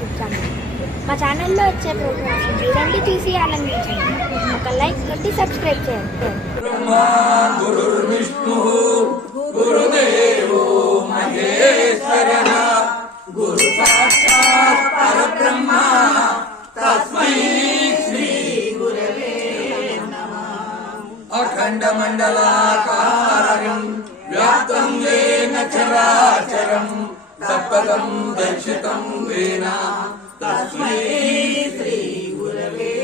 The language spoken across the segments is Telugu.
YouTube channel. మా ఛానల్లో వచ్చే ప్రోగ్రామ్స్ చూడండి, చూసి ఆనందించండి. ఒక లైక్ కొట్టి సబ్స్క్రైబ్ చేయండి. గురుదేవో మహేశ్వరః గురు సాక్షాత్ పరబ్రహ్మ తస్మై శ్రీ గురవే నమః. అఖండ మండలాకారం వ్యాప్తం ఏన చరాచరం తత్పదం దర్శితం ఏన తస్మై శ్రీ గురవే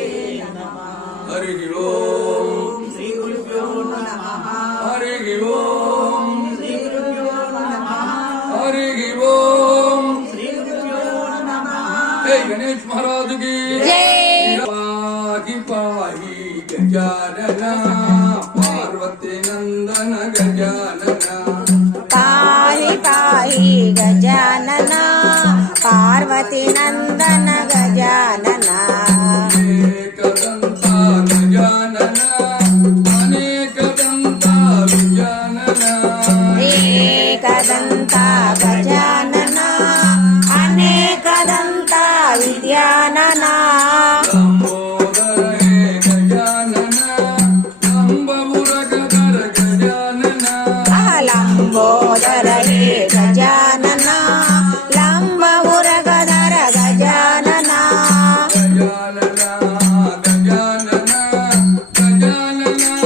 నమః. హరి ఓం శ్రీ గురుభ్యో నమః. హరి ఓం శ్రీ గురుభ్యో నమః. హరి ఓం శ్రీ గురుభ్యో నమః. జై గణేష్ మహారాజ్ కి జై. పాహి పాహి గజానన పార్వతీ నందన గజానన. పాహి పాహి గజానన పార్వతీ నందన గజానన. ఏకదంత గజానన అనేకదంత విజానన. ఏకదంత గజానన అనేకదంత విద్యానన. లంబోదర హే గజానన లంబమురగధర గజానన. లంబోదర హే